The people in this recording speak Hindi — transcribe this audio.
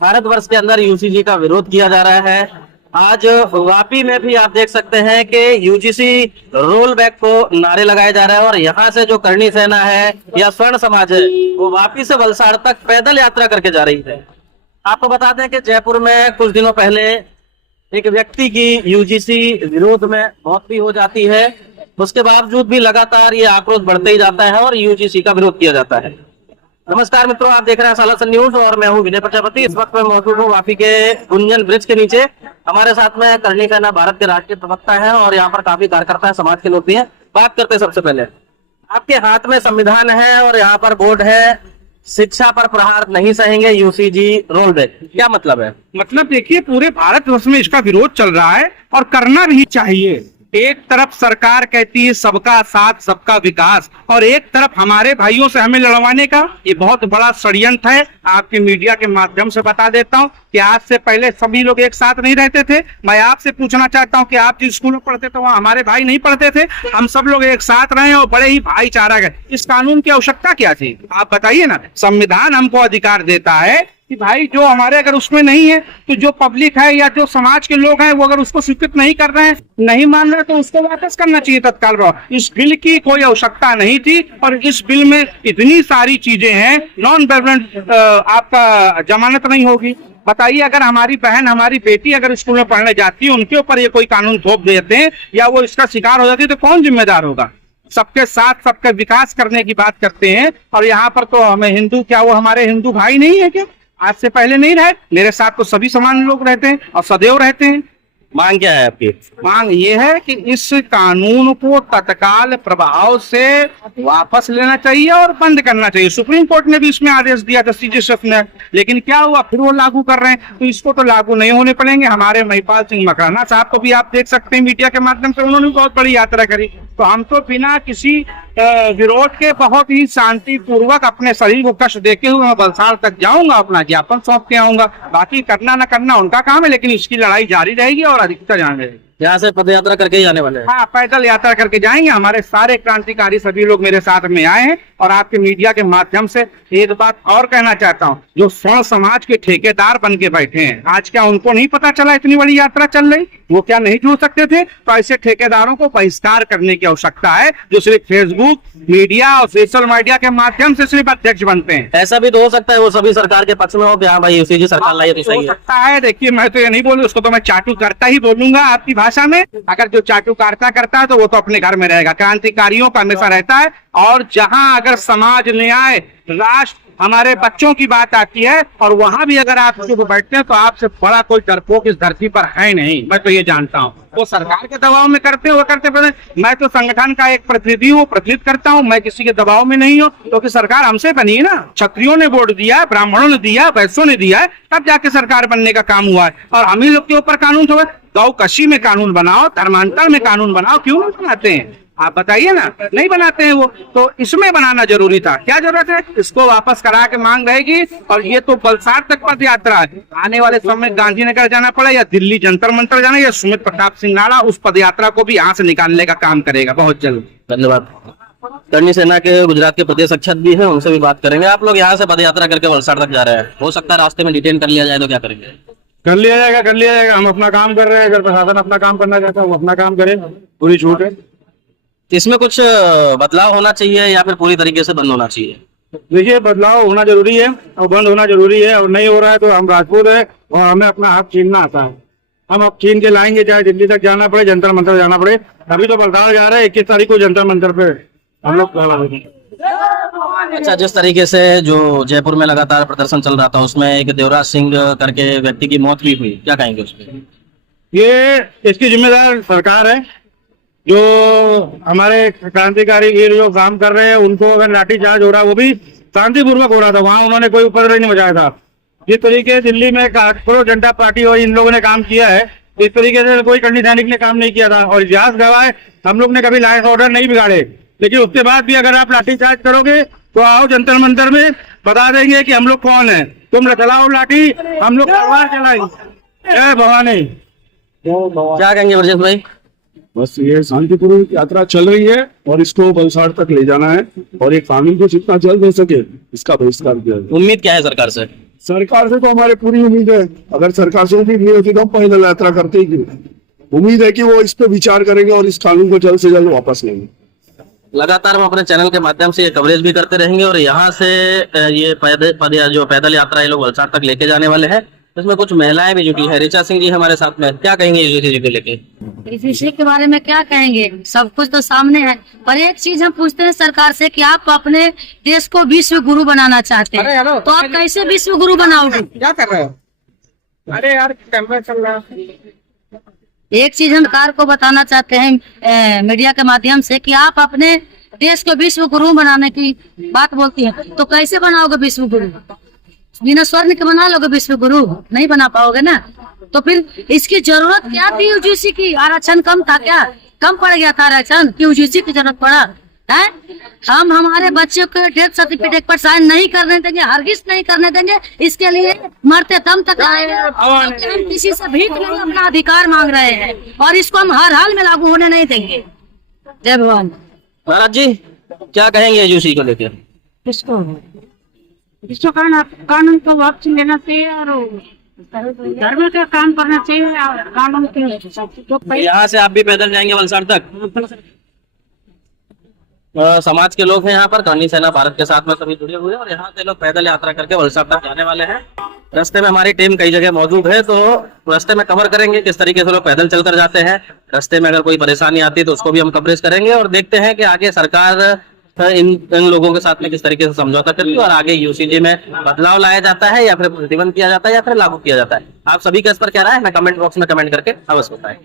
भारतवर्ष के अंदर यूजीसी का विरोध किया जा रहा है। आज वापी में भी आप देख सकते हैं कि यूजीसी रोल बैक को नारे लगाए जा रहे हैं और यहाँ से जो करणी सेना है या स्वर्ण समाज है वो वापी से वलसाड़ तक पैदल यात्रा करके जा रही है। आपको बता दें कि जयपुर में कुछ दिनों पहले एक व्यक्ति की यूजीसी विरोध में मौत भी हो जाती है, उसके बावजूद भी लगातार ये आक्रोश बढ़ते ही जाता है और यूजीसी का विरोध किया जाता है। नमस्कार मित्रों, आप देख रहे हैं सालासन न्यूज और मैं हूं विनय प्रजापति। इस वक्त मैं मौजूद हूं वापी के गुंजन ब्रिज के नीचे। हमारे साथ में करणी सेना भारत के राष्ट्रीय प्रवक्ता है और यहाँ पर काफी कार्यकर्ता है, समाज के लोग भी हैं। बात करते हैं सबसे पहले, आपके हाथ में संविधान है और यहाँ पर बोर्ड है, शिक्षा पर प्रहार नहीं सहेंगे, यूजीसी रोल बैक, क्या मतलब है? मतलब देखिए, पूरे भारतवर्ष में इसका विरोध चल रहा है और करना भी चाहिए। एक तरफ सरकार कहती है सबका साथ सबका विकास और एक तरफ हमारे भाइयों से हमें लड़वाने का ये बहुत बड़ा षड्यंत्र है। आपके मीडिया के माध्यम से बता देता हूं कि आज से पहले सभी लोग एक साथ नहीं रहते थे। मैं आपसे पूछना चाहता हूं कि आप जिस स्कूल में पढ़ते थे वहां हमारे भाई नहीं पढ़ते थे, हम सब लोग एक साथ रहे और बड़े ही भाईचारा गए। इस कानून की आवश्यकता क्या थी? आप बताइए ना। संविधान हमको अधिकार देता है कि भाई जो हमारे अगर उसमें नहीं है तो जो पब्लिक है या जो समाज के लोग हैं वो अगर उसको स्वीकृत नहीं कर रहे हैं, नहीं मान रहे, तो उसको वापस करना चाहिए तत्काल। इस बिल की कोई आवश्यकता नहीं थी और इस बिल में इतनी सारी चीजें हैं। नॉन परमानेंट आपका जमानत नहीं होगी। बताइए, अगर हमारी बहन हमारी बेटी अगर स्कूल में पढ़ने जाती है उनके ऊपर ये कोई कानून थोप देते हैं या वो इसका शिकार हो जाती है तो कौन जिम्मेदार होगा? सबके साथ सबका विकास करने की बात करते हैं और यहाँ पर तो हमें हिंदू, क्या वो हमारे हिंदू भाई नहीं है क्या? आज से पहले नहीं रहे, मेरे साथ तो सभी समान लोग रहते हैं और सदैव रहते हैं। मांग क्या है आपकी? मांग ये है कि इस कानून को तत्काल प्रभाव से वापस लेना चाहिए और बंद करना चाहिए। सुप्रीम कोर्ट ने भी इसमें आदेश दिया था CJSF ने, लेकिन क्या हुआ, फिर वो लागू कर रहे हैं। तो इसको तो लागू नहीं होने पड़ेंगे। हमारे महिपाल सिंह मकराना साहब को भी आप देख सकते हैं मीडिया के माध्यम से, उन्होंने बहुत बड़ी यात्रा करी। तो हम तो बिना किसी विरोध के बहुत ही शांतिपूर्वक अपने शरीर को कष्ट देके हुए मैं वलसाड़ तक जाऊंगा, अपना ज्ञापन सौंप के आऊंगा। बाकी करना न करना उनका काम है, लेकिन इसकी लड़ाई जारी रहेगी और अधिकतर जाने रहेगी। यहाँ से पद यात्रा करके ही जाने वाले हैं? हाँ, पैदल यात्रा करके जाएंगे। हमारे सारे क्रांतिकारी सभी लोग मेरे साथ में आए हैं और आपके मीडिया के माध्यम से एक बात और कहना चाहता हूँ, जो स्वर्ण समाज के ठेकेदार बन के बैठे हैं, आज क्या उनको नहीं पता चला इतनी बड़ी यात्रा चल रही? वो क्या नहीं जुड़ सकते थे? तो ऐसे ठेकेदारों को बहिष्कार करने की आवश्यकता है जो सिर्फ फेसबुक, मीडिया और सोशल मीडिया के माध्यम से सिर्फ अध्यक्ष बनते हैं। ऐसा भी तो हो सकता है वो सभी सरकार के पक्ष में हो कि हाँ भाई यूजीसी सरकार लाई तो सही हो सकता है। देखिए, मैं तो ये नहीं बोलूँ, उसको तो मैं चाटू करता ही बोलूंगा आपकी भाषा में। अगर जो चाटू करता है तो वो तो अपने घर में रहेगा। क्रांतिकारियों का हमेशा रहता है और जहां अगर समाज, न्याय, राष्ट्र, हमारे बच्चों की बात आती है और वहां भी अगर आप चुप बैठते हैं तो आपसे बड़ा कोई डरपोक इस धरती पर है नहीं। मैं तो ये जानता हूँ। वो सरकार के दबाव में करते हो, मैं तो संगठन का एक प्रतिनिधि हूँ, प्रतिनिधित्व करता हूँ। मैं किसी के दबाव में नहीं हूँ, क्योंकि सरकार हमसे बनी है ना। क्षत्रियों ने वोट दिया, ब्राह्मणों ने दिया, वैश्यों ने दिया है, तब जाके सरकार बनने का काम हुआ है। और हम ही लोग के ऊपर कानून थोड़ा गौ कशी में कानून बनाओ, धर्मांतर में कानून बनाओ, क्यों नहीं बनाते हैं? आप बताइए ना। नहीं बनाते हैं वो, तो इसमें बनाना जरूरी था। क्या जरूरत है? इसको वापस करा के मांग रहेगी। और ये तो वलसाड़ तक पद यात्रा है। आने वाले समय में गांधीनगर जाना पड़े या दिल्ली जंतर मंतर जाना या सुमित प्रताप सिंह राणा उस पद यात्रा को भी यहाँ से निकालने का काम करेगा बहुत जल्द। धन्यवाद। करणी सेना के गुजरात के प्रदेश अध्यक्ष भी है, उनसे भी बात करेंगे। आप लोग यहाँ से पद यात्रा करके वलसाड़ तक जा रहे हैं, हो सकता है रास्ते में डिटेन कर लिया जाए तो क्या करेंगे? कर लिया जाएगा, कर लिया जाएगा। हम अपना काम कर रहे हैं। अगर प्रशासन अपना काम करना चाहता है वो अपना काम करे, पूरी छूट है। इसमें कुछ बदलाव होना चाहिए या फिर पूरी तरीके से बंद होना चाहिए? देखिए, बदलाव होना जरूरी है और बंद होना जरूरी है। और नहीं हो रहा है तो हम राजपूत है और हमें अपना हक छीनना आता है। हम अब छीन के लाएंगे, चाहे दिल्ली तक जाना पड़े, जंतर मंतर जाना पड़े। अभी तो बलसाड़ जा रहे हैं, 21 तारीख को जंतर मंतर पे हम लोग। अच्छा, जिस तरीके से जो जयपुर में लगातार प्रदर्शन चल रहा था उसमें एक देवराज सिंह करके व्यक्ति की मौत भी हुई, क्या कहेंगे उस पर? ये इसकी जिम्मेदार सरकार है। जो हमारे क्रांतिकारी वीर जो काम कर रहे हैं उनको अगर लाठीचार्ज हो रहा है वो भी शांतिपूर्वक हो रहा था, वहां उन्होंने कोई उपद्रव नहीं मचाया था। जिस तरीके से दिल्ली में प्रो जनता पार्टी और इन लोगों ने काम किया है, इस तरीके से कोई करणी सैनिक ने काम नहीं किया था। और इतिहास गवाह है, हम लोग ने कभी लॉ एंड ऑर्डर नहीं बिगाड़े, लेकिन उसके बाद भी अगर आप लाठीचार्ज करोगे तो आओ जंतर मंतर में बता देंगे कि हम लोग कौन है। तुम चलाओ लाठी, हम लोग तलवार चलाएंगे। जय भवानी। क्या कहेंगे ब्रजेश भाई? बस ये शांतिपूर्ण यात्रा चल रही है और इसको वलसाड़ तक ले जाना है और एक कानून को जितना जल्द हो सके इसका बहिष्कार किया जाए। उम्मीद क्या है सरकार से? सरकार से तो हमारी पूरी उम्मीद है। अगर सरकार से उम्मीद नहीं होती तो हम पैदल यात्रा करते ही क्यों। उम्मीद है कि वो इस पे विचार करेंगे और इस कानून को जल्द से जल्द वापस लेंगे। लगातार हम अपने चैनल के माध्यम से ये कवरेज भी करते रहेंगे और यहाँ से ये पैदल यात्रा ये लोग वलसाड़ तक लेके जाने वाले हैं। इसमें कुछ महिलाएं भी जुटी है। ऋचा सिंह जी हमारे साथ में, क्या कहेंगे यूजीसी को लेके? इस विषय के बारे में क्या कहेंगे, सब कुछ तो सामने है, पर एक चीज हम पूछते हैं सरकार से कि आप अपने देश को विश्व गुरु बनाना चाहते हैं, तो आप कैसे विश्व गुरु बनाओगे? क्या कर रहे हो? अरे यार कैमरा चल रहा है। एक चीज हम सरकार को बताना चाहते हैं मीडिया के माध्यम से कि आप अपने देश को विश्व गुरु बनाने की बात बोलती है, तो कैसे बनाओगे विश्व गुरु? बिना स्वर्ण के बना लोगे विश्व गुरु? नहीं बना पाओगे ना। तो फिर इसकी जरूरत क्या थी यूजीसी की? आरक्षण कम था क्या? कम पड़ गया था आरक्षण कि यूजीसी की जरूरत पड़ा है? हम हमारे बच्चों के डेथ सर्टिफिकेट पर साइन नहीं करने देंगे, हरगिज नहीं करने देंगे। इसके लिए मरते दम तक आएंगे। हम किसी से भीख नहीं, अपना अधिकार मांग रहे हैं और इसको हम हर हाल में लागू होने नहीं देंगे। जय भगवान। महाराज जी क्या कहेंगे यूजीसी को लेकर? इसको कानून को वापस लेना चाहिए और धर्म का काम करना चाहिए और कानून के। यहाँ से आप भी पैदल जाएंगे वलसाड़ तक? समाज के लोग हैं यहाँ पर, करनी सेना भारत के साथ में सभी जुड़े हुए हैं और यहाँ से लोग पैदल यात्रा करके वलसाड़ तक जाने वाले हैं। रास्ते में हमारी टीम कई जगह मौजूद है, तो रास्ते में कवर करेंगे किस तरीके से लोग पैदल चलकर जाते हैं। रास्ते में अगर कोई परेशानी आती है तो उसको भी हम कवरेज करेंगे और देखते हैं कि आगे सरकार इन लोगों के साथ में किस तरीके से समझौता करती है और आगे यूसीजी में बदलाव लाया जाता है या फिर प्रतिबंध किया जाता है या फिर लागू किया जाता है। आप सभी का इस पर क्या राय है, मैं कमेंट बॉक्स में कमेंट करके अवश्य बताएं।